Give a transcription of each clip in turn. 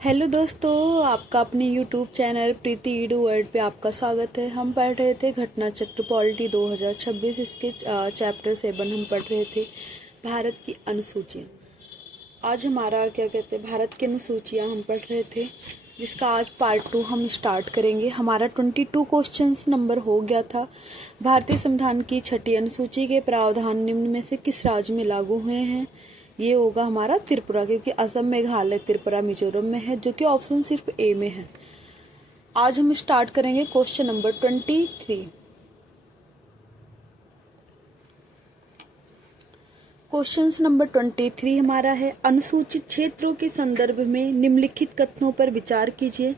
Hello दोस्तों, आपका अपने यूट्यूब चैनल प्रीति ईडू वर्ल्ड पे आपका स्वागत है। हम पढ़ रहे थे घटना चक्र पॉलिटी 2026। इसके चैप्टर 7 हम पढ़ रहे थे भारत की अनुसूचियाँ। आज हमारा भारत की अनुसूचियाँ हम पढ़ रहे थे, जिसका आज पार्ट 2 हम स्टार्ट करेंगे। हमारा 22 क्वेश्चंस नंबर हो गया था। भारतीय संविधान की 6ठी अनुसूची के प्रावधान निम्न में से किस राज्य में लागू हुए हैं? ये होगा हमारा त्रिपुरा, क्योंकि असम, मेघालय, त्रिपुरा, मिजोरम में है, जो कि ऑप्शन सिर्फ ए में है। आज हम स्टार्ट करेंगे क्वेश्चन नंबर 23। क्वेश्चन नंबर 23 हमारा है, अनुसूचित क्षेत्रों के संदर्भ में निम्नलिखित कथनों पर विचार कीजिए।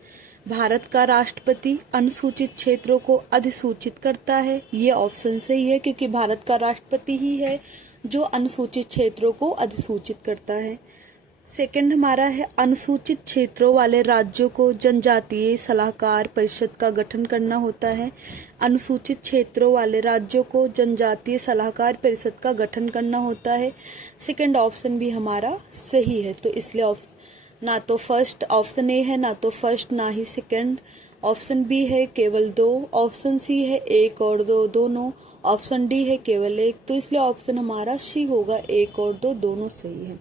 भारत का राष्ट्रपति अनुसूचित क्षेत्रों को अधिसूचित करता है। ये ऑप्शन सही है, क्योंकि भारत का राष्ट्रपति ही है जो अनुसूचित क्षेत्रों को अधिसूचित करता है। सेकंड हमारा है, अनुसूचित क्षेत्रों वाले राज्यों को जनजातीय सलाहकार परिषद का गठन करना होता है। अनुसूचित क्षेत्रों वाले राज्यों को जनजातीय सलाहकार परिषद का गठन करना होता है। सेकंड ऑप्शन भी हमारा सही है, तो इसलिए ना तो फर्स्ट ऑप्शन ए है, ना तो फर्स्ट, ना ही सेकंड। ऑप्शन बी है केवल 2, ऑप्शन सी है 1 और 2 दोनों, ऑप्शन डी है केवल 1, तो इसलिए ऑप्शन हमारा सी होगा, 1 और 2 दोनों सही है।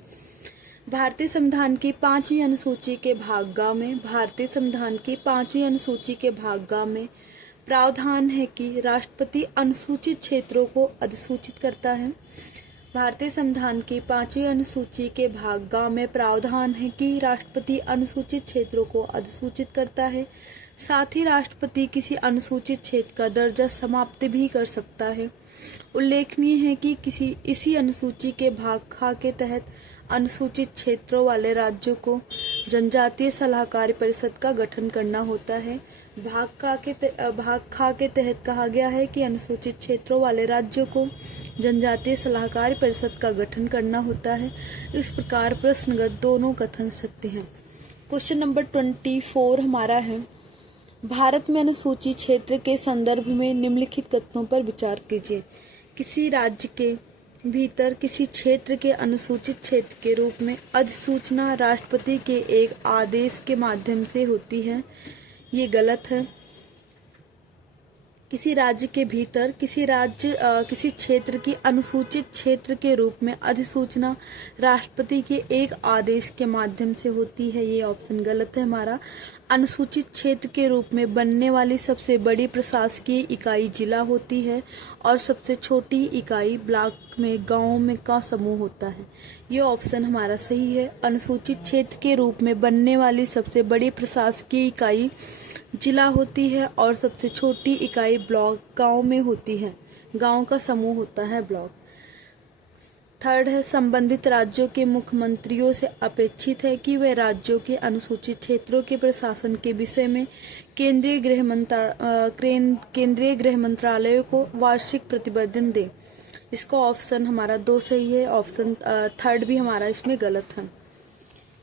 भारतीय संविधान की 5वीं अनुसूची के भाग ग में प्रावधान है कि राष्ट्रपति अनुसूचित क्षेत्रों को अधिसूचित करता है। भारतीय संविधान की 5वीं अनुसूची के भाग ग में प्रावधान है कि राष्ट्रपति अनुसूचित क्षेत्रों को अधिसूचित करता है। साथ ही राष्ट्रपति किसी अनुसूचित क्षेत्र का दर्जा समाप्त भी कर सकता है। उल्लेखनीय है कि इसी अनुसूची के भाग ख के तहत अनुसूचित क्षेत्रों वाले राज्यों को जनजातीय सलाहकार परिषद का गठन करना होता है। भाग ख के तहत कहा गया है कि अनुसूचित क्षेत्रों वाले राज्यों को जनजातीय सलाहकार परिषद का गठन करना होता है। इस प्रकार प्रश्नगत दोनों कथन सत्य हैं। क्वेश्चन नंबर 24 हमारा है, भारत में अनुसूचित क्षेत्र के संदर्भ में निम्नलिखित कथनों पर विचार कीजिए। किसी राज्य के भीतर किसी क्षेत्र के अनुसूचित क्षेत्र के रूप में अधिसूचना राष्ट्रपति के एक आदेश के माध्यम से होती है। ये गलत है। किसी राज्य के भीतर किसी क्षेत्र की अनुसूचित क्षेत्र के रूप में अधिसूचना राष्ट्रपति के एक आदेश के माध्यम से होती है। ये ऑप्शन गलत है हमारा। अनुसूचित क्षेत्र के रूप में बनने वाली सबसे बड़ी प्रशासकीय इकाई जिला होती है और सबसे छोटी इकाई ब्लॉक में गांव में का समूह होता है। ये ऑप्शन हमारा सही है। अनुसूचित क्षेत्र के रूप में बनने वाली सबसे बड़ी प्रशासकीय इकाई जिला होती है और सबसे छोटी इकाई ब्लॉक गांव में होती है। गांव का समूह होता है ब्लॉक। थर्ड है, संबंधित राज्यों के मुख्यमंत्रियों से अपेक्षित है कि वे राज्यों के अनुसूचित क्षेत्रों के प्रशासन के विषय में केंद्रीय गृह मंत्रालय को वार्षिक प्रतिवेदन दें। इसका ऑप्शन हमारा 2 सही है। ऑप्शन थर्ड भी हमारा इसमें गलत है।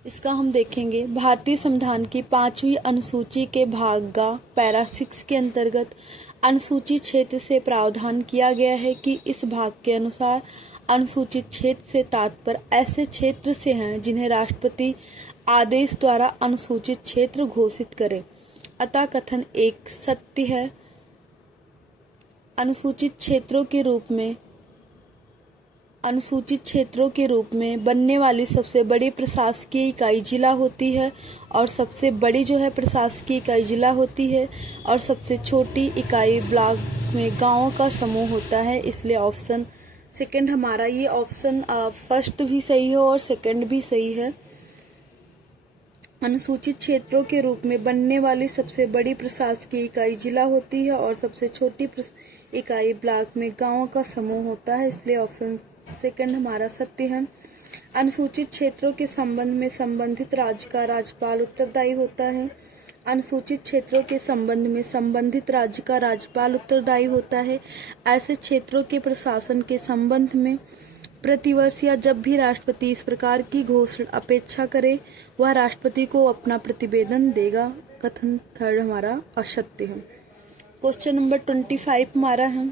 इसका हम देखेंगे, भारतीय संविधान की 5वीं अनुसूची के भाग ग पैरा 6 के अंतर्गत अनुसूचित क्षेत्र से प्रावधान किया गया है कि इस भाग के अनुसार अनुसूचित क्षेत्र से तात्पर्य ऐसे क्षेत्र से हैं जिन्हें राष्ट्रपति आदेश द्वारा अनुसूचित क्षेत्र घोषित करे। अतः कथन 1 सत्य है। अनुसूचित क्षेत्रों के रूप में बनने वाली सबसे बड़ी प्रशासकीय इकाई जिला होती है और सबसे बड़ी प्रशासकीय इकाई जिला होती है और सबसे छोटी इकाई ब्लॉक में गांवों का समूह होता है। इसलिए ऑप्शन सेकंड हमारा, ये ऑप्शन फर्स्ट भी सही है और सेकंड भी सही है। अनुसूचित क्षेत्रों के रूप में बनने वाली सबसे बड़ी प्रशासकीय इकाई जिला होती है और सबसे छोटी इकाई ब्लॉक में गांवों का समूह होता है। इसलिए ऑप्शन सेकंड हमारा सत्य है। अनुसूचित क्षेत्रों के संबंध में संबंधित राज्य का राज्यपाल उत्तरदायी होता है। अनुसूचित क्षेत्रों के संबंध में संबंधित राज्य का राज्यपाल उत्तरदायी होता है। ऐसे क्षेत्रों के प्रशासन के संबंध में प्रतिवर्ष या जब भी राष्ट्रपति इस प्रकार की घोषणा अपेक्षा करे, वह राष्ट्रपति को अपना प्रतिवेदन देगा। कथन थर्ड हमारा असत्य है। क्वेश्चन नंबर 25 हमारा है,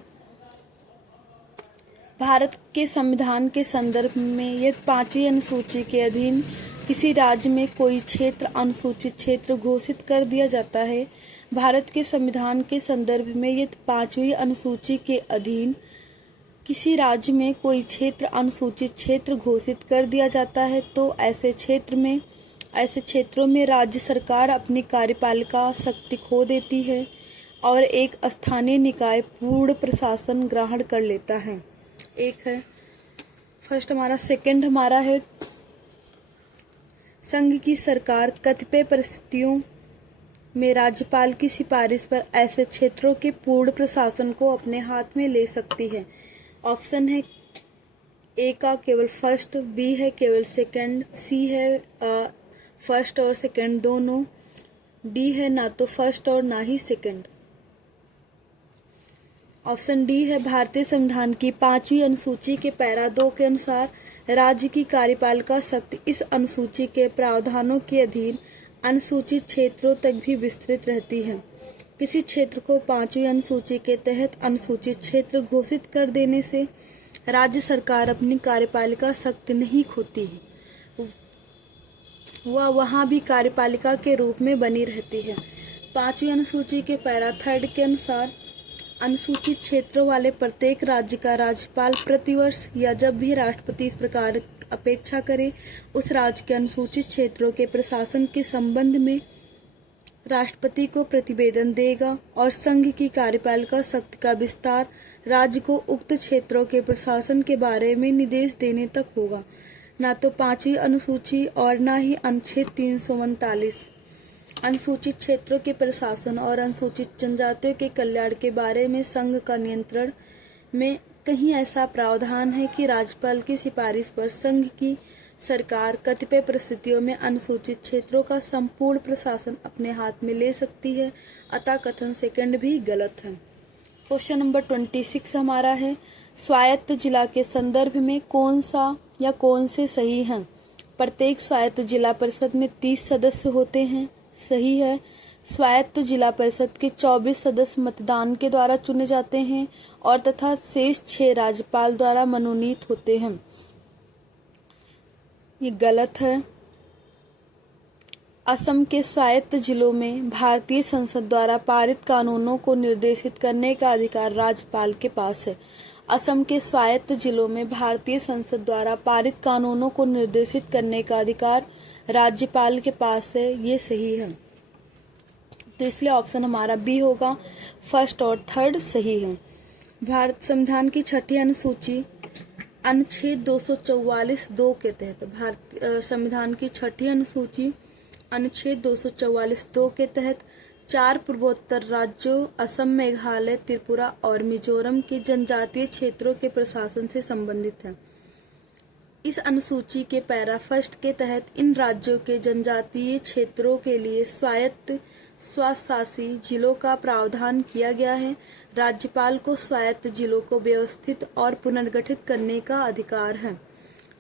भारत के संविधान के संदर्भ में यह 5वीं अनुसूची के अधीन किसी राज्य में कोई क्षेत्र अनुसूचित क्षेत्र घोषित कर दिया जाता है। भारत के संविधान के संदर्भ में यदि 5वीं अनुसूची के अधीन किसी राज्य में कोई क्षेत्र अनुसूचित क्षेत्र घोषित कर दिया जाता है तो ऐसे क्षेत्रों में राज्य सरकार अपनी कार्यपालिका शक्ति खो देती है और एक स्थानीय निकाय पूर्ण प्रशासन ग्रहण कर लेता है। एक है फर्स्ट हमारा, सेकंड हमारा है संघ की सरकार कतिपय परिस्थितियों में राज्यपाल की सिफारिश पर ऐसे क्षेत्रों के पूर्ण प्रशासन को अपने हाथ में ले सकती है। ऑप्शन है ए का केवल फर्स्ट, बी है केवल सेकंड, सी है फर्स्ट और सेकंड दोनों, डी है ना तो फर्स्ट और ना ही सेकंड। ऑप्शन डी है भारतीय संविधान की 5वीं अनुसूची के पैरा 2 के अनुसार राज्य की कार्यपालिका शक्ति इस अनुसूची के प्रावधानों के अधीन अनुसूचित क्षेत्रों तक भी विस्तृत रहती है। किसी क्षेत्र को 5वीं अनुसूची के तहत अनुसूचित क्षेत्र घोषित कर देने से राज्य सरकार अपनी कार्यपालिका शक्ति नहीं खोती है, वह वहाँ भी कार्यपालिका के रूप में बनी रहती है। 5वीं अनुसूची के पैरा 3 के अनुसार अनुसूचित क्षेत्रों वाले प्रत्येक राज्य का राज्यपाल प्रतिवर्ष या जब भी राष्ट्रपति इस प्रकार अपेक्षा करे उस राज्य के अनुसूचित क्षेत्रों के प्रशासन के संबंध में राष्ट्रपति को प्रतिवेदन देगा और संघ की कार्यपालिका शक्ति का विस्तार राज्य को उक्त क्षेत्रों के प्रशासन के बारे में निर्देश देने तक होगा। ना तो 5वीं अनुसूची और ना ही अनुच्छेद 339 अनुसूचित क्षेत्रों के प्रशासन और अनुसूचित जनजातियों के कल्याण के बारे में संघ का नियंत्रण में कहीं ऐसा प्रावधान है कि राज्यपाल की सिफारिश पर संघ की सरकार कतिपय परिस्थितियों में अनुसूचित क्षेत्रों का संपूर्ण प्रशासन अपने हाथ में ले सकती है। अतः कथन सेकंड भी गलत है। क्वेश्चन नंबर 26 हमारा है, स्वायत्त जिला के संदर्भ में कौन सा या कौन से सही हैं? प्रत्येक स्वायत्त जिला परिषद में 30 सदस्य होते हैं, सही है। स्वायत्त जिला परिषद के 24 सदस्य मतदान के द्वारा चुने जाते हैं और तथा शेष 6 राज्यपाल द्वारा मनोनीत होते हैं, ये गलत है। असम के स्वायत्त जिलों में भारतीय संसद द्वारा पारित कानूनों को निर्देशित करने का अधिकार राज्यपाल के पास है। असम के स्वायत्त जिलों में भारतीय संसद द्वारा पारित कानूनों को निर्देशित करने का अधिकार राज्यपाल के पास है, ये सही है। तो इसलिए ऑप्शन हमारा बी होगा, फर्स्ट और थर्ड सही है। भारत संविधान की 6ठी अनुसूची अनुच्छेद 244(2) के तहत भारत संविधान की 6ठी अनुसूची अनुच्छेद 244(2) के तहत 4 पूर्वोत्तर राज्यों असम, मेघालय, त्रिपुरा और मिजोरम के जनजातीय क्षेत्रों के प्रशासन से संबंधित है। इस अनुसूची के पैरा फर्स्ट के तहत इन राज्यों के जनजातीय क्षेत्रों के लिए स्वायत्त स्वशासी जिलों का प्रावधान किया गया है। राज्यपाल को स्वायत्त जिलों को व्यवस्थित और पुनर्गठित करने का अधिकार है।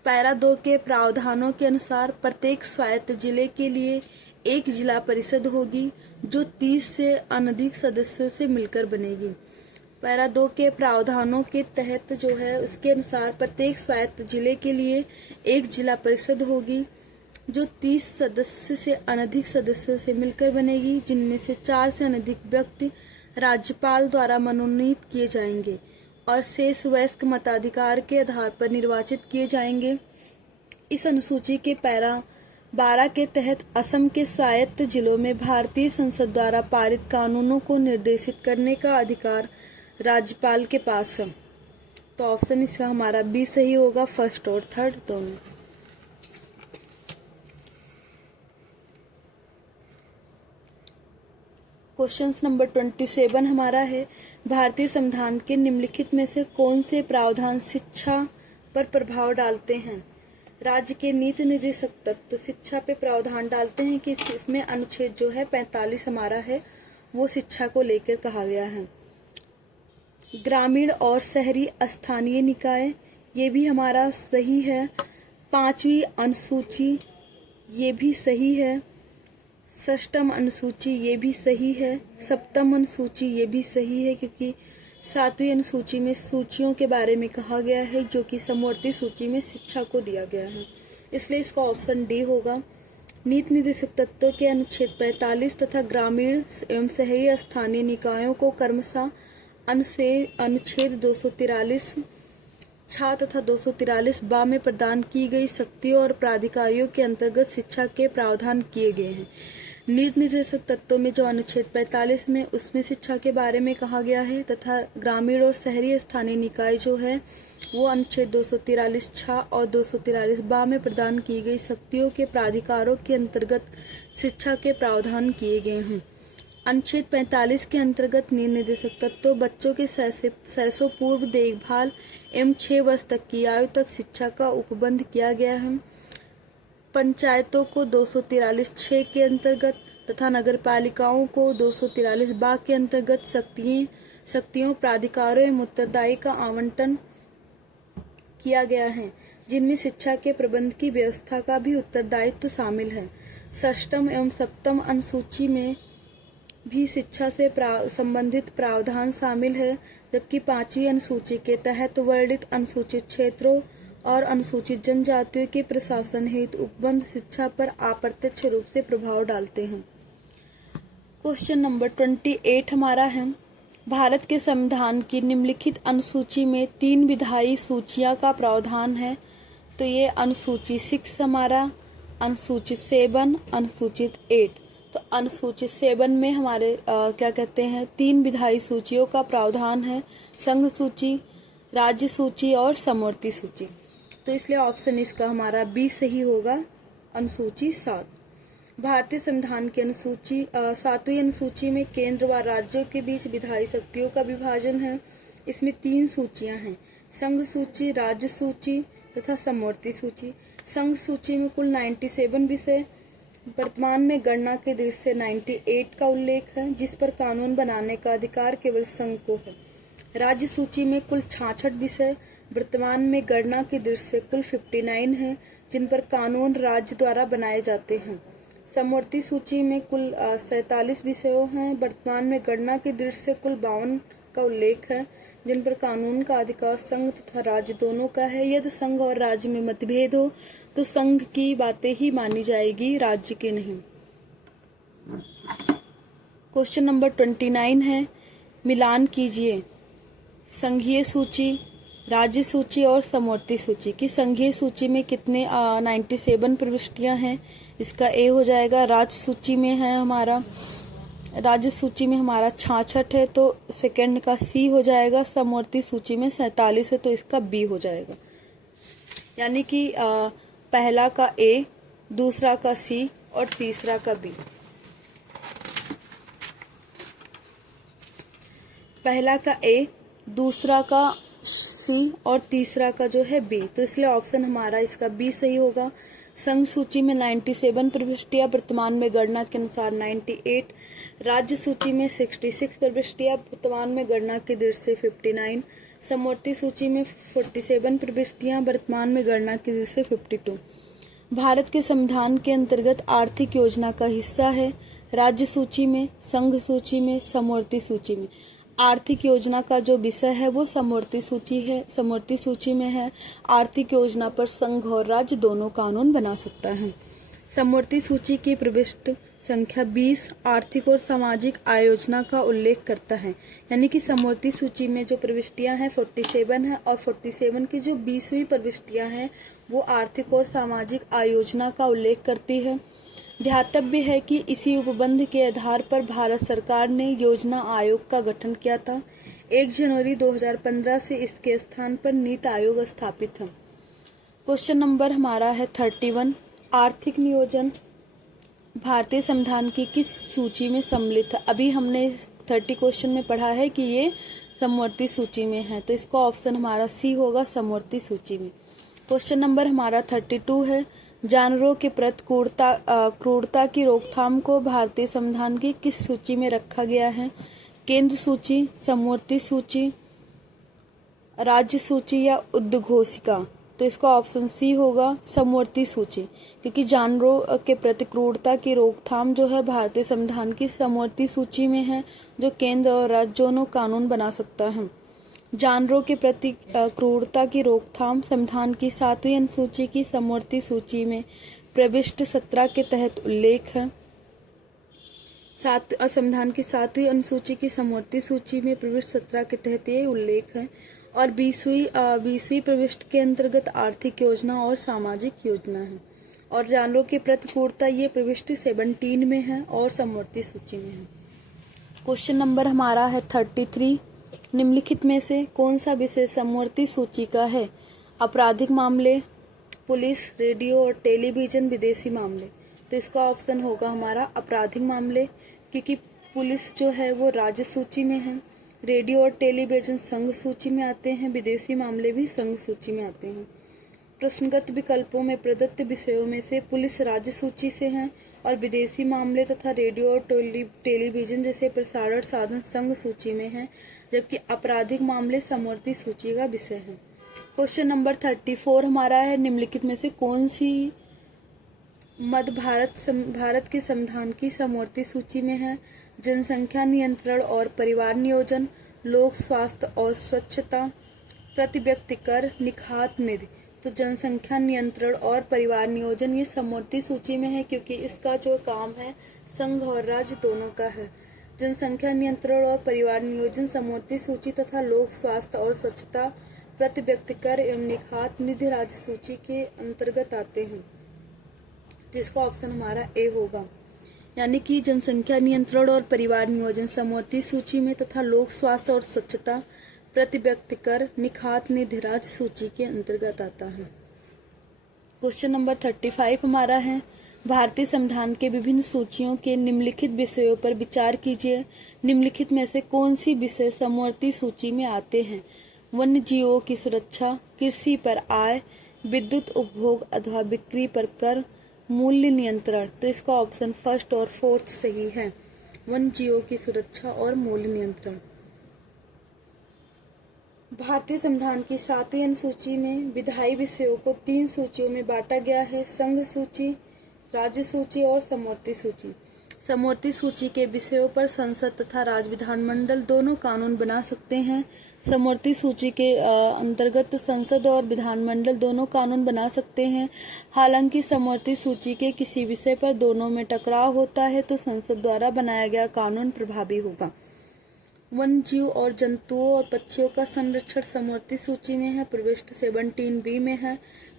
पैरा 2 के प्रावधानों के अनुसार प्रत्येक स्वायत्त जिले के लिए एक जिला परिषद होगी जो 30 से अनधिक सदस्यों से मिलकर बनेगी। पैरा 2 के प्रावधानों के तहत जो है उसके अनुसार प्रत्येक स्वायत्त जिले के लिए एक जिला परिषद होगी जो 30 सदस्य से अनधिक सदस्यों से मिलकर बनेगी, जिनमें से 4 से अनधिक व्यक्ति राज्यपाल द्वारा मनोनीत किए जाएंगे और शेष वयस्क मताधिकार के आधार पर निर्वाचित किए जाएंगे। इस अनुसूची के पैरा 12 के तहत असम के स्वायत्त जिलों में भारतीय संसद द्वारा पारित कानूनों को निर्देशित करने का अधिकार राज्यपाल के पास है। तो ऑप्शन इसका हमारा बी सही होगा, फर्स्ट और थर्ड दोनों। क्वेश्चन नंबर 27 हमारा है, भारतीय संविधान के निम्नलिखित में से कौन से प्रावधान शिक्षा पर प्रभाव डालते हैं? राज्य के नीति निर्देशक तत्व शिक्षा पे प्रावधान डालते हैं कि इसमें अनुच्छेद जो है 45 हमारा है वो शिक्षा को लेकर कहा गया है। ग्रामीण और शहरी स्थानीय निकाय, ये भी हमारा सही है। 5वीं अनुसूची ये भी सही है। 6ठी अनुसूची ये भी सही है। 7वीं अनुसूची ये भी सही है क्योंकि 7वीं अनुसूची में सूचियों के बारे में कहा गया है जो कि समवर्ती सूची में शिक्षा को दिया गया है। इसलिए इसका ऑप्शन डी होगा। नीति निर्देशक तत्वों के अनुच्छेद 45 तथा ग्रामीण एवं शहरी स्थानीय निकायों को क्रमशः अनुच्छेद 243 छा तथा 243 बा में प्रदान की गई शक्तियों और प्राधिकारियों के अंतर्गत शिक्षा के प्रावधान किए गए हैं। नीति निर्देशक तत्वों में जो अनुच्छेद 45 में उसमें शिक्षा के बारे में कहा गया है तथा ग्रामीण और शहरी स्थानीय निकाय जो है वो अनुच्छेद 243 छा और 243 बा में प्रदान की गई शक्तियों के प्राधिकारों के अंतर्गत शिक्षा के प्रावधान किए गए हैं। अनुच्छेद 45 के अंतर्गत नीति निर्देशक तत्व बच्चों के शैशव पूर्व देखभाल एवं 6 वर्ष तक की आयु तक शिक्षा का उपबंध किया गया है। पंचायतों को 243 6 के अंतर्गत तथा नगरपालिकाओं को 243 बा के अंतर्गत शक्तियों प्राधिकारों एवं उत्तरदायी का आवंटन किया गया है, जिनमें शिक्षा के प्रबंध की व्यवस्था का भी उत्तरदायित्व शामिल है। षष्ठम एवं सप्तम अनुसूची में भी शिक्षा से संबंधित प्रावधान शामिल है, जबकि 5वीं अनुसूची के तहत वर्णित अनुसूचित क्षेत्रों और अनुसूचित जनजातियों के प्रशासन हेतु उपबंध शिक्षा पर अप्रत्यक्ष रूप से प्रभाव डालते हैं। क्वेश्चन नंबर 28 हमारा है, भारत के संविधान की निम्नलिखित अनुसूची में 3 विधायी सूचियां का प्रावधान है। तो ये अनुसूची 6 हमारा, अनुसूचित 7, अनुसूचित 8। तो अनुसूचित 7 में हमारे क्या कहते हैं 3 विधायी सूचियों का प्रावधान है, संघ सूची, राज्य सूची और समवर्ती सूची। तो इसलिए ऑप्शन इसका हमारा बी सही होगा, अनुसूची 7। भारतीय संविधान की अनुसूची 7वीं अनुसूची में केंद्र व राज्यों के बीच विधायी शक्तियों का विभाजन है। इसमें 3 सूचियां हैं, संघ सूची, राज्य सूची तथा समवर्ती सूची। संघ सूची में कुल 97 विषय, वर्तमान में गणना के दृष्टि से 98 का उल्लेख है, जिस पर कानून बनाने का अधिकार केवल संघ को है। राज्य सूची में कुल 66 विषय, वर्तमान में गणना की दृष्टि से कुल 59 है, जिन पर कानून राज्य द्वारा बनाए जाते हैं। समवर्ती सूची में कुल 47 विषयों हैं, वर्तमान में गणना की दृष्टि से कुल 52 का उल्लेख है, जिन पर कानून का अधिकार संघ तथा राज्य दोनों का है। यदि संघ और राज्य में मतभेद हो तो संघ की बातें ही मानी जाएगी, राज्य की नहीं। क्वेश्चन नंबर 29 है, मिलान कीजिए संघीय सूची, राज्य सूची और समवर्ती सूची की। संघीय सूची में कितने 97 प्रविष्टियां हैं, इसका ए हो जाएगा। राज्य सूची में है हमारा, राज्य सूची में हमारा 66 है, तो सेकंड का सी हो जाएगा। समवर्ती सूची में 47 है, तो इसका बी हो जाएगा। यानी कि पहला का ए, दूसरा का सी और तीसरा का बी। पहला का ए, दूसरा का सी और तीसरा का जो है बी, तो इसलिए ऑप्शन हमारा इसका बी सही होगा। संघ सूची में 97 प्रविष्टियां, वर्तमान में गणना के अनुसार 98। राज्य सूची में 66 प्रविष्टियां, वर्तमान में गणना की दृष्टि से 59। समवर्ती सूची में 47 प्रविष्टियां, वर्तमान में गणना की दृष्टि से 52। भारत के संविधान के अंतर्गत आर्थिक योजना का हिस्सा है, राज्य सूची में, संघ सूची में, समवर्ती सूची में। आर्थिक योजना का जो विषय है वो समवर्ती सूची है, समवर्ती सूची में है। आर्थिक योजना पर संघ और राज्य दोनों कानून बना सकता है। समवर्ती सूची की प्रविष्टि संख्या 20 आर्थिक और सामाजिक आय योजना का उल्लेख करता है। यानी कि समवर्ती सूची में जो प्रविष्टियां हैं 47 है और 47 की जो 20वीं प्रविष्टियां हैं वो आर्थिक और सामाजिक आय योजना का उल्लेख करती है। ध्यातव्य है कि इसी उपबंध के आधार पर भारत सरकार ने योजना आयोग का गठन किया था। 1 जनवरी 2015 से इसके स्थान पर नीति आयोग स्थापित है। क्वेश्चन नंबर हमारा है 31, आर्थिक नियोजन भारतीय संविधान की किस सूची में सम्मिलित है। अभी हमने 30 क्वेश्चन में पढ़ा है कि ये समवर्ती सूची में है, तो इसका ऑप्शन हमारा सी होगा, समवर्ती सूची में। क्वेश्चन नंबर हमारा 32 है, जानवरों के प्रति क्रूरता की रोकथाम को भारतीय संविधान की किस सूची में रखा गया है। केंद्र सूची, समवर्ती सूची, राज्य सूची या उद्घोषिका। तो इसका ऑप्शन सी होगा, समवर्ती सूची, क्योंकि जानवरों के प्रति क्रूरता की रोकथाम जो है भारतीय संविधान की समवर्ती सूची में है, जो केंद्र और राज्य दोनों कानून बना सकता है। जानवरों के प्रति क्रूरता की रोकथाम संविधान की 7वीं अनुसूची की समवर्ती सूची में प्रविष्ट 17 के तहत उल्लेख है। संविधान की 7वीं अनुसूची की समवर्ती सूची में प्रविष्ट 17 के तहत ये उल्लेख है। और 20वीं प्रविष्ट के अंतर्गत आर्थिक योजना और सामाजिक योजना है। और जानवरों के प्रति क्रूरता ये प्रविष्ट 17 में है और समवर्ती सूची में है। क्वेश्चन नंबर हमारा है 33। निम्नलिखित में से कौन सा विषय समवर्ती सूची का है? आपराधिक मामले, पुलिस, रेडियो और टेलीविजन, विदेशी मामले। तो इसका ऑप्शन होगा हमारा आपराधिक मामले, क्योंकि पुलिस जो है वो राज्य सूची में है, रेडियो और टेलीविजन संघ सूची में आते हैं, विदेशी मामले भी संघ सूची में आते हैं। प्रश्नगत विकल्पों में प्रदत्त विषयों में से पुलिस राज्य सूची से है और विदेशी मामले तथा रेडियो और टेलीविजन जैसे प्रसारण साधन संघ सूची में है, जबकि आपराधिक मामले समवर्ती सूची का विषय है। क्वेश्चन नंबर 34 हमारा है, निम्नलिखित में से कौन सी मध्य भारत के संविधान की समवर्ती सूची में है? जनसंख्या नियंत्रण और परिवार नियोजन, लोक स्वास्थ्य और स्वच्छता, प्रति व्यक्ति कर, निखात निधि। तो जनसंख्या नियंत्रण और परिवार नियोजन ये समवर्ती सूची में है, क्योंकि इसका जो काम है संघ और राज्य दोनों का है। जनसंख्या नियंत्रण और परिवार नियोजन समवर्ती सूची तथा लोक स्वास्थ्य और स्वच्छता, प्रति व्यक्ति कर एवं निखात निधि राज्य सूची के अंतर्गत आते हैं। तो इसका ऑप्शन हमारा ए होगा, यानी कि जनसंख्या नियंत्रण और परिवार नियोजन समवर्ती सूची में तथा लोक स्वास्थ्य और स्वच्छता, प्रति व्यक्ति कर, निखात निधि राज्य सूची के अंतर्गत आता है। क्वेश्चन नंबर 35 हमारा है, भारतीय संविधान के विभिन्न सूचियों के निम्नलिखित विषयों पर विचार कीजिए। निम्नलिखित में से कौन सी विषय समवर्ती सूची में आते हैं? वन्य जीवों की सुरक्षा, कृषि पर आय, विद्युत उपभोग अथवा बिक्री पर कर, मूल्य नियंत्रण। तो इसका ऑप्शन फर्स्ट और फोर्थ सही है, वन्य जीवों की सुरक्षा और मूल्य नियंत्रण। भारतीय संविधान की 7वीं अनुसूची में विधायी विषयों को 3 सूचियों में बांटा गया है, संघ सूची, राज्य सूची और समवर्ती सूची। समवर्ती सूची के विषयों पर संसद तथा राज्य विधानमंडल दोनों कानून बना सकते हैं। समवर्ती सूची के अंतर्गत संसद और विधानमंडल दोनों कानून बना सकते हैं। हालांकि समवर्ती सूची के किसी विषय पर दोनों में टकराव होता है तो संसद द्वारा बनाया गया कानून प्रभावी होगा। वन्य जीव और जंतुओं और पक्षियों का संरक्षण समवर्ती सूची में है, प्रविष्ट 17B में है।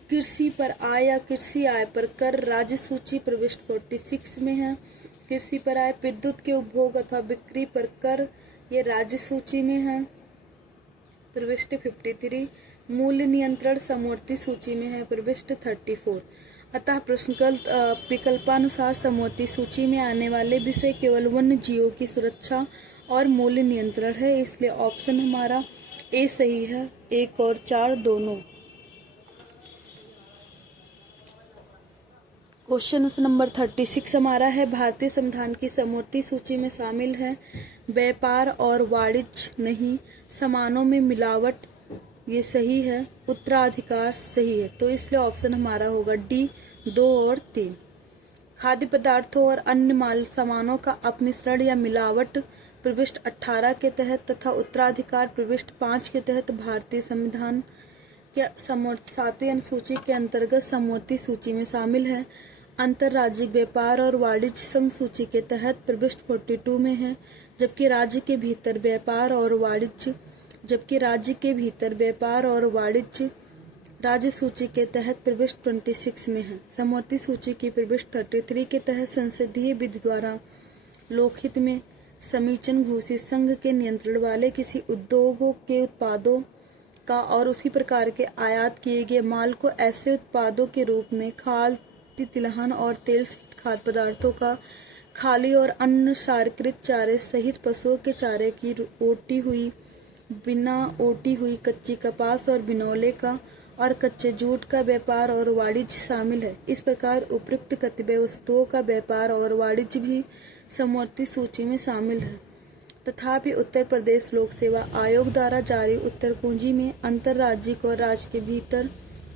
कृषि पर आय या कृषि आय पर कर राज्य सूची प्रविष्ट 46 में है। कृषि पर आय, विद्युत के उपभोग अथवा बिक्री पर कर ये राज्य सूची में है, प्रविष्ट 53। मूल्य नियंत्रण समवर्ती सूची में है, प्रविष्ट 34। अतः प्रश्नगत विकल्पानुसार समवर्ती सूची में आने वाले विषय केवल वन्य जीवों की सुरक्षा और मूल्य नियंत्रण है, इसलिए ऑप्शन हमारा ए सही है, 1 और 4 दोनों। क्वेश्चन नंबर 36 हमारा है, भारतीय संविधान की समवर्ती सूची में शामिल है व्यापार और वाणिज्य नहीं, सामानों में मिलावट ये सही है, उत्तराधिकार सही है, तो इसलिए ऑप्शन हमारा होगा डी 2 और 3। खाद्य पदार्थों और अन्य माल सामानों का अपमिश्रण या मिलावट प्रविष्ट 18 के तहत तथा उत्तराधिकार प्रविष्ट 5 के तहत भारतीय संविधान के 7वीं अनुसूची के अंतर्गत समवर्ती सूची में शामिल है। अंतर्राज्यिक व्यापार और वाणिज्य संघ सूची के तहत प्रविष्ट 42 में है, जबकि राज्य के भीतर व्यापार और वाणिज्य राज्य सूची के तहत प्रविष्ट 26 में है। समवर्ती सूची की प्रविष्ट 33 के तहत संसदीय विधि द्वारा लोकहित में समीचीन घोषित संघ के नियंत्रण वाले किसी उद्योगों के उत्पादों का और उसी प्रकार के आयात किए गए माल को ऐसे उत्पादों के रूप में खाल, तिलहन और तेल सहित खाद्य पदार्थों का खाली और अन्य क्षारकृत चारे सहित पशुओं के चारे की ओटी हुई, बिना ओटी हुई कच्ची कपास और बिनौले का और कच्चे जूट का व्यापार और वाणिज्य शामिल है। इस प्रकार उपयुक्त कतिपय वस्तुओं का व्यापार और वाणिज्य भी समवर्ती सूची में शामिल है। तथापि उत्तर प्रदेश लोक सेवा आयोग द्वारा जारी उत्तर कुंजी में अंतर्राज्यिक और राज्य के भीतर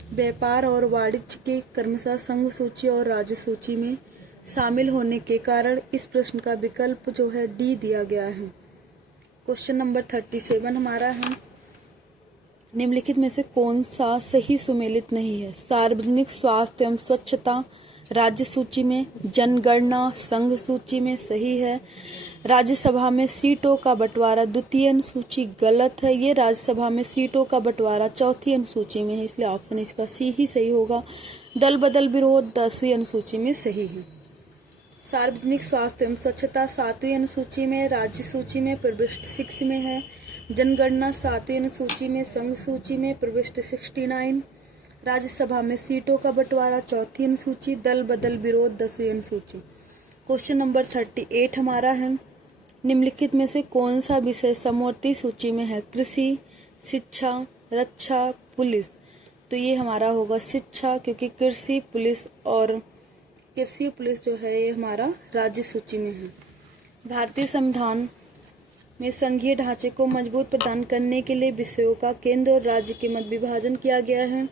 व्यापार और वाणिज्य के क्रमशः संघ सूची और राज्य सूची में शामिल होने के कारण इस प्रश्न का विकल्प जो है डी दिया गया है। क्वेश्चन नंबर 37 हमारा है, निम्नलिखित में से कौन सा सही सुमेलित नहीं है? सार्वजनिक स्वास्थ्य एवं स्वच्छता राज्य सूची में, जनगणना संघ सूची में सही है। राज्यसभा में सीटों का बंटवारा द्वितीय अनुसूची गलत है। ये राज्यसभा में सीटों का बंटवारा चौथी अनुसूची में है, इसलिए ऑप्शन इसका सी ही सही होगा। दल बदल विरोध 10वीं अनुसूची में सही है। सार्वजनिक स्वास्थ्य एवं स्वच्छता 7वीं अनुसूची में, राज्य सूची में प्रविष्ट 6 में है। जनगणना 7वीं अनुसूची में, संघ सूची में प्रविष्ट 69। राज्यसभा में सीटों का बंटवारा चौथी अनुसूची, दल बदल विरोध 10वीं अनुसूची। क्वेश्चन नंबर 38 हमारा है, निम्नलिखित में से कौन सा विषय समवर्ती सूची में है? कृषि, शिक्षा, रक्षा, पुलिस। तो ये हमारा होगा शिक्षा, क्योंकि कृषि पुलिस जो है ये हमारा राज्य सूची में है। भारतीय संविधान में संघीय ढांचे को मजबूत प्रदान करने के लिए विषयों का केंद्र और राज्य के मध्य विभाजन किया गया है।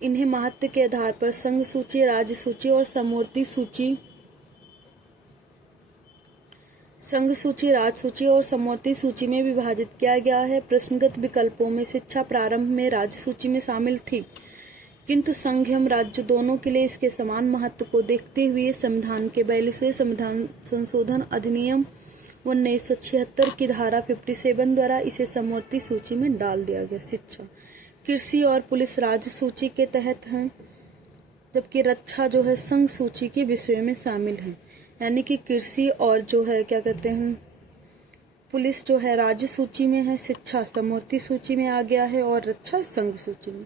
इन्हें महत्व के आधार पर संघ सूची, राज्य सूची और समवर्ती सूची, संघ सूची, राज्य सूची और समवर्ती सूची में विभाजित किया गया है। प्रश्नगत विकल्पों में शिक्षा प्रारंभ में राज्य सूची में शामिल थी, किंतु संघ एवं राज्य दोनों के लिए इसके समान महत्व को देखते हुए संविधान के 42वें संविधान संशोधन अधिनियम 1976 की धारा 57 द्वारा इसे समवर्ती सूची में डाल दिया गया। शिक्षा, कृषि और पुलिस राज्य सूची के तहत हैं, जबकि रक्षा जो है संघ सूची के विषयों में शामिल है। यानी कि कृषि और जो है क्या कहते हैं पुलिस जो है राज्य सूची में है, शिक्षा समवर्ती सूची में आ गया है और रक्षा संघ सूची में।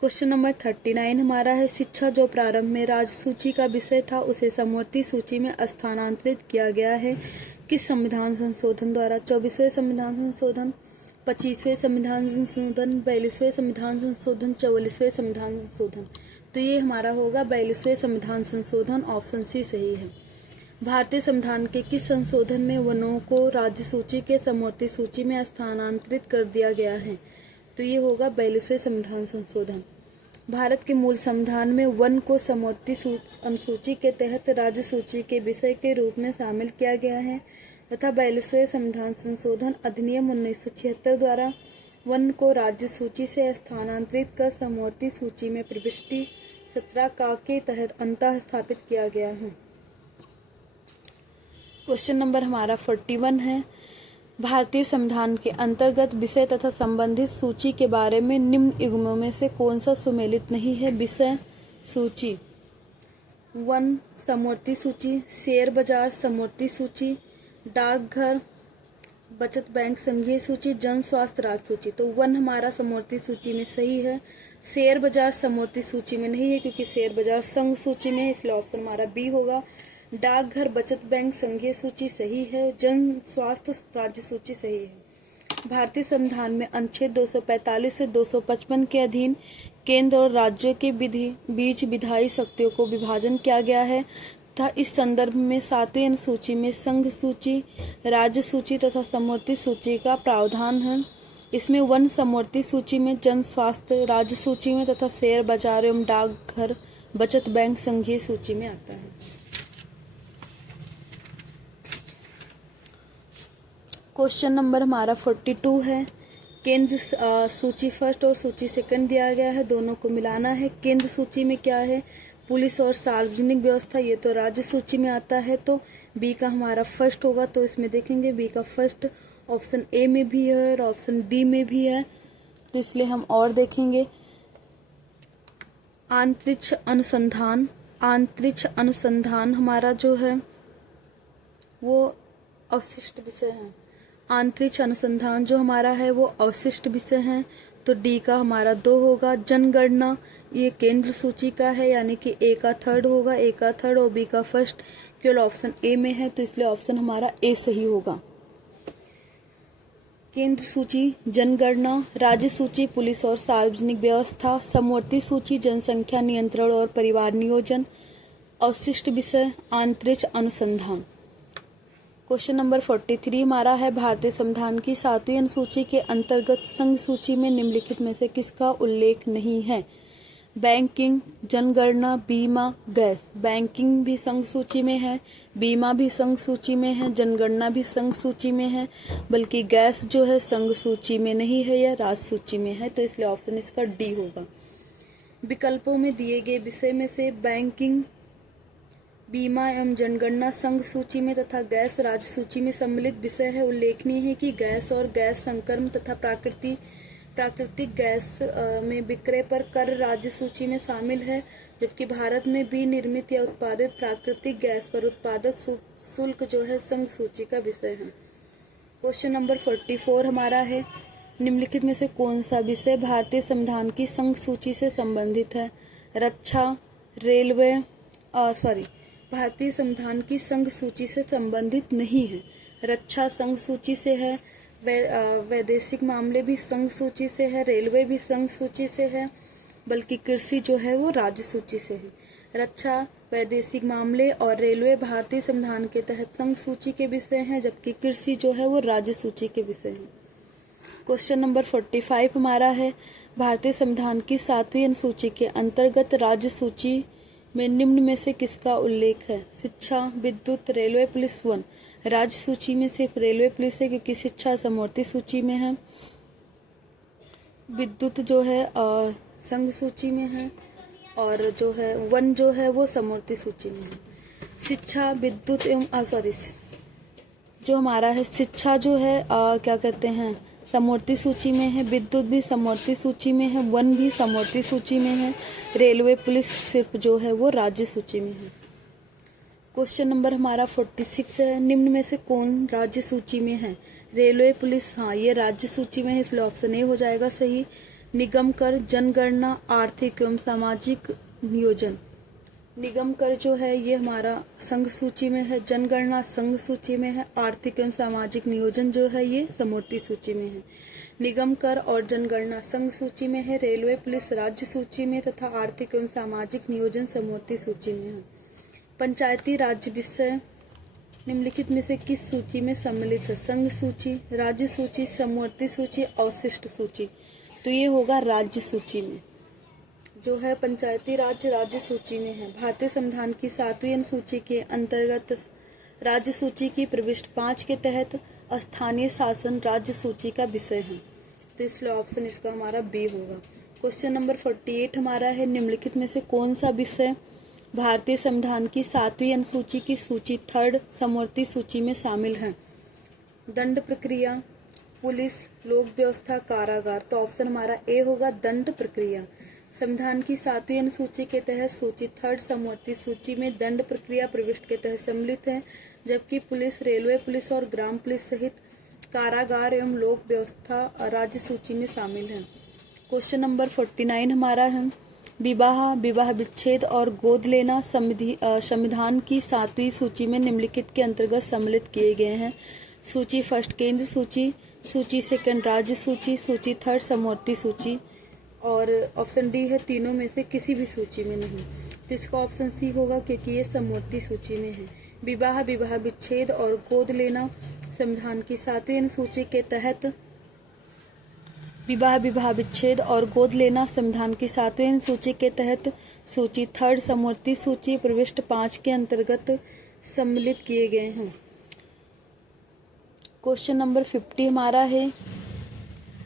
क्वेश्चन नंबर 39 हमारा है, शिक्षा जो प्रारंभ में राज्य सूची का विषय था उसे समवर्ती सूची में स्थानांतरित किया गया है। किस संविधान संशोधन द्वारा? 24वें संविधान संशोधन, 25वें संविधान संशोधन, 42वें संविधान संशोधन, 44वें संविधान संशोधन। तो ये हमारा होगा 42वें संविधान संशोधन, ऑप्शन सी सही है। भारतीय संविधान के किस संशोधन में वनों को राज्य सूची के समवर्ती सूची में स्थानांतरित कर दिया गया है? तो ये होगा 42वें संविधान संशोधन। भारत के मूल संविधान में वन को समवर्ती अनुसूची के तहत राज्य सूची के विषय के रूप में शामिल किया गया है तथा 42वें संविधान संशोधन अधिनियम 1976 द्वारा वन को राज्य सूची से स्थानांतरित कर समवर्ती सूची में प्रविष्टि 17 का के तहत अंतः स्थापित किया गया है। क्वेश्चन नंबर हमारा 41 है, भारतीय संविधान के अंतर्गत विषय तथा संबंधित सूची के बारे में निम्न युग्मों में से कौन सा सुमेलित नहीं है? विषय सूची, वन समवर्ती सूची, शेयर बाजार समवर्ती सूची, डाकघर, बचत बैंक संघीय सूची, जन स्वास्थ्य राज्य सूची। तो वन हमारा समवर्ती सूची में सही है। शेयर बाजार समवर्ती सूची में नहीं है क्योंकि शेयर बाजार संघ सूची में है, इसलिए ऑप्शन हमारा बी होगा। डाकघर, बचत बैंक संघीय सूची सही है। जन स्वास्थ्य राज्य सूची सही है। भारतीय संविधान में अनुच्छेद 245 से 255 के अधीन केंद्र और राज्यों के बीच विधायी शक्तियों को विभाजन किया गया है तथा इस संदर्भ में 7वीं अनुसूची में संघ सूची, राज्य सूची तथा समवर्ती सूची का प्रावधान है। इसमें वन समवर्ती सूची में, जन स्वास्थ्य राज्य सूची में तथा शेयर बाजार एवं डाकघर बचत बैंक संघीय सूची में आता है। क्वेश्चन नंबर हमारा 42 है, केंद्र सूची फर्स्ट और सूची सेकंड दिया गया है, दोनों को मिलाना है। केंद्र सूची में क्या है? पुलिस और सार्वजनिक व्यवस्था, ये तो राज्य सूची में आता है, तो बी का हमारा फर्स्ट होगा। तो इसमें देखेंगे बी का फर्स्ट ऑप्शन ए में भी है और ऑप्शन डी में भी है, तो इसलिए हम और देखेंगे। अंतरिक्ष अनुसंधान हमारा जो है वो अवशिष्ट विषय है। अंतरिक्ष अनुसंधान जो हमारा है वो अवशिष्ट विषय है, तो डी का हमारा 2 होगा। जनगणना ये केंद्र सूची का है, यानी कि ए का थर्ड होगा, ए का थर्ड और बी का फर्स्ट, केवल ऑप्शन ए में है, तो इसलिए ऑप्शन हमारा ए सही होगा। केंद्र सूची, जनगणना, राज्य सूची, पुलिस और सार्वजनिक व्यवस्था, समवर्ती सूची, जनसंख्या नियंत्रण और परिवार नियोजन, अवशिष्ट विषय, अंतरिक्ष अनुसंधान। क्वेश्चन नंबर 43 हमारा है, भारतीय संविधान की 7वीं अनुसूची के अंतर्गत संघ सूची में निम्नलिखित में से किसका उल्लेख नहीं है? बैंकिंग, जनगणना, बीमा, गैस। बैंकिंग भी संघ सूची में है, बीमा भी संघ सूची में है, जनगणना भी संघ सूची में है, बल्कि गैस जो है संघ सूची में नहीं है, यह राज्य सूची में है, तो इसलिए ऑप्शन इसका डी होगा। विकल्पों में दिए गए विषय में से बैंकिंग, बीमा एवं जनगणना संघ सूची में तथा गैस राज्य सूची में सम्मिलित विषय है। उल्लेखनीय है कि गैस और गैस संक्रमण तथा प्राकृतिक गैस में विक्रय पर कर राज्य सूची में शामिल है, जबकि भारत में विनिर्मित या उत्पादित प्राकृतिक गैस पर उत्पादक शुल्क जो है संघ सूची का विषय है। क्वेश्चन नंबर 44 हमारा है, निम्नलिखित में से कौन सा विषय भारतीय संविधान की संघ सूची से संबंधित है? रक्षा, रेलवे, भारतीय संविधान की संघ सूची से संबंधित नहीं है। रक्षा संघ सूची से है, वैदेशिक मामले भी संघ सूची से है, रेलवे भी संघ सूची से है, बल्कि कृषि जो है वो राज्य सूची से है। रक्षा, वैदेशिक मामले और रेलवे भारतीय संविधान के तहत संघ सूची के विषय हैं, जबकि कृषि जो है वो राज्य सूची के विषय है। क्वेश्चन नंबर 45 हमारा है, भारतीय संविधान की 7वीं अनुसूची के अंतर्गत राज्य सूची में निम्न में से किसका उल्लेख है? शिक्षा, विद्युत, रेलवे, पुलिस, वन। राज्य सूची में सिर्फ रेलवे पुलिस है, क्योंकि शिक्षा समवर्ती सूची में है। विद्युत जो है संघ सूची में है, और जो है वन जो है वो समवर्ती सूची में है। शिक्षा, विद्युत एवं जो हमारा है शिक्षा जो है क्या कहते हैं समवर्ती सूची में है, विद्युत भी समवर्ती सूची में है, वन भी समवर्ती सूची में है, रेलवे पुलिस सिर्फ जो है वो राज्य सूची में है। क्वेश्चन नंबर हमारा 46 है, निम्न में से कौन राज्य सूची में है? रेलवे पुलिस, हाँ ये राज्य सूची में है, इसलिए ऑप्शन ए हो जाएगा सही। निगम कर, जनगणना, आर्थिक एवं सामाजिक नियोजन। निगम कर जो है ये हमारा संघ सूची में है, जनगणना संघ सूची में है, आर्थिक एवं सामाजिक नियोजन जो है ये समवर्ती सूची में है। निगम कर और जनगणना संघ सूची में है, रेलवे पुलिस राज्य सूची में तथा आर्थिक एवं सामाजिक नियोजन समवर्ती सूची में है। पंचायती राज्य विषय निम्नलिखित में से किस सूची में सम्मिलित है? संघ सूची, राज्य सूची, समवर्ती सूची, अवशिष्ट सूची। तो ये होगा राज्य सूची में, जो है पंचायती राज्य राज्य सूची में है। भारतीय संविधान की 7वीं अनुसूची के अंतर्गत राज्य सूची की प्रविष्ट 5 के तहत स्थानीय शासन राज्य सूची का विषय है, तो इसलिए ऑप्शन इसका हमारा बी होगा। क्वेश्चन नंबर 48 हमारा है, निम्नलिखित में से कौन सा विषय भारतीय संविधान की 7वीं अनुसूची की सूची 3rd समवर्ती सूची में शामिल है? दंड प्रक्रिया, पुलिस, लोक व्यवस्था, कारागार। तो ऑप्शन हमारा ए होगा दंड प्रक्रिया। संविधान की 7वीं अनुसूची के तहत सूची 3rd समवर्ती सूची में दंड प्रक्रिया प्रविष्ट के तहत सम्मिलित है, जबकि पुलिस, रेलवे पुलिस और ग्राम पुलिस सहित कारागार एवं लोक व्यवस्था राज्य सूची में शामिल है। क्वेश्चन नंबर 49 हमारा है, विवाह विच्छेद और गोद लेना संविधान की 7वीं सूची में निम्नलिखित के अंतर्गत सम्मिलित किए गए हैं? सूची 1 केंद्र सूची, सूची 2 राज्य सूची, सूची 3 समवर्ती सूची, और ऑप्शन डी है तीनों में से किसी भी सूची में नहीं। तो इसका ऑप्शन सी होगा, क्योंकि ये समवर्ती सूची में है। विवाह विच्छेद और गोद लेना संविधान की 7वीं अनुसूची के तहत विवाह विच्छेद और गोद लेना संविधान की 7वीं अनुसूची के तहत सूची 3rd समवर्ती सूची प्रविष्ट 5 के अंतर्गत सम्मिलित किए गए हैं। क्वेश्चन नंबर 50 हमारा है,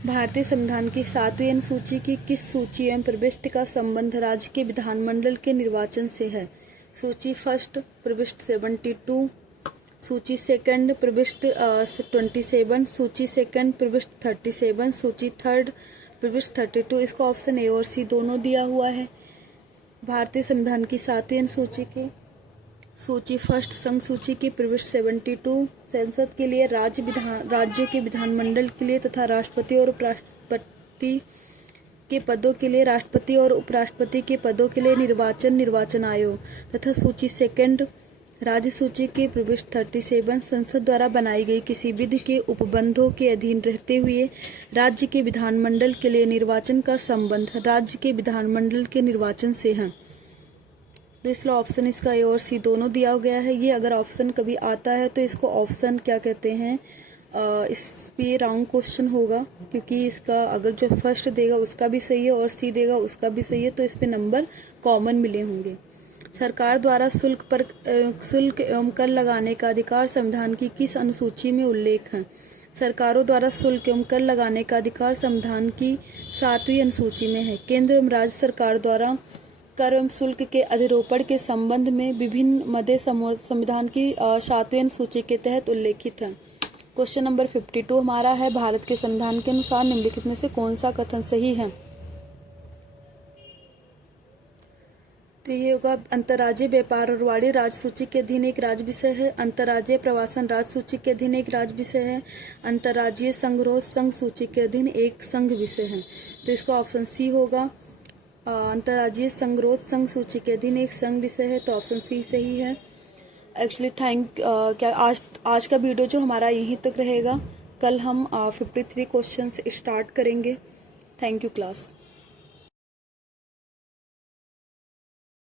भारतीय संविधान की 7वीं अनुसूची की किस सूची एवं प्रविष्ट का संबंध राज्य के विधानमंडल के निर्वाचन से है? सूची 1 प्रविष्ट 72, सूची 2 प्रविष्ट 27, सूची 2 प्रविष्ट 37, सूची 3 प्रविष्ट 32। इसका ऑप्शन ए और सी दोनों दिया हुआ है। भारतीय संविधान की 7वीं अनुसूची की सूची 1 संघ सूची की प्रविष्ट 72 संसद के लिए, राज्य के विधानमंडल के लिए तथा राष्ट्रपति और उपराष्ट्रपति के पदों के लिए, राष्ट्रपति और उपराष्ट्रपति के पदों के लिए निर्वाचन आयोग, तथा सूची 2 राज्य सूची के प्रविष्ट 37 संसद द्वारा बनाई गई किसी विधि के उपबंधों के अधीन रहते हुए राज्य के विधानमंडल के लिए निर्वाचन का संबंध राज्य के विधानमंडल के निर्वाचन से है। तो इसलिए ऑप्शन इसका ए और सी दोनों दिया गया है। ये अगर ऑप्शन कभी आता है तो इसको ऑप्शन क्या कहते हैं, इस पे राउंड क्वेश्चन होगा, क्योंकि इसका अगर जो फर्स्ट देगा उसका भी सही है और सी देगा उसका भी सही है, तो इस पे नंबर कॉमन मिले होंगे। सरकार द्वारा शुल्क एवं कर लगाने का अधिकार संविधान की किस अनुसूची में उल्लेख है? सरकारों द्वारा शुल्क एवं कर लगाने का अधिकार संविधान की 7वीं अनुसूची में है। केंद्र एवं राज्य सरकार द्वारा कर एवं शुल्क के अधिरोपण के संबंध में विभिन्न मदे संविधान की 7वीं अनुसूची के तहत उल्लेखित है। क्वेश्चन नंबर 52 हमारा है, भारत के संविधान के अनुसार निम्नलिखित में से कौन सा कथन सही है? तो ये होगा, अंतर्राज्यीय व्यापार और वाणिज्य राज्य सूची के अधीन एक राज्य विषय है। अंतर्राज्यीय प्रवासन राज्य सूची के अधीन एक राज्य विषय है। अंतर्राज्यीय संग्रह संघ सूची के अधीन एक संघ विषय है। तो इसका ऑप्शन सी होगा। अंतर्राज्यीय संग्रह संघ सूची के अधीन एक संघ विषय है, तो ऑप्शन सी सही है। एक्चुअली क्या आज का वीडियो जो हमारा यहीं तक रहेगा। कल हम 53 क्वेश्चन स्टार्ट करेंगे। Thank you class.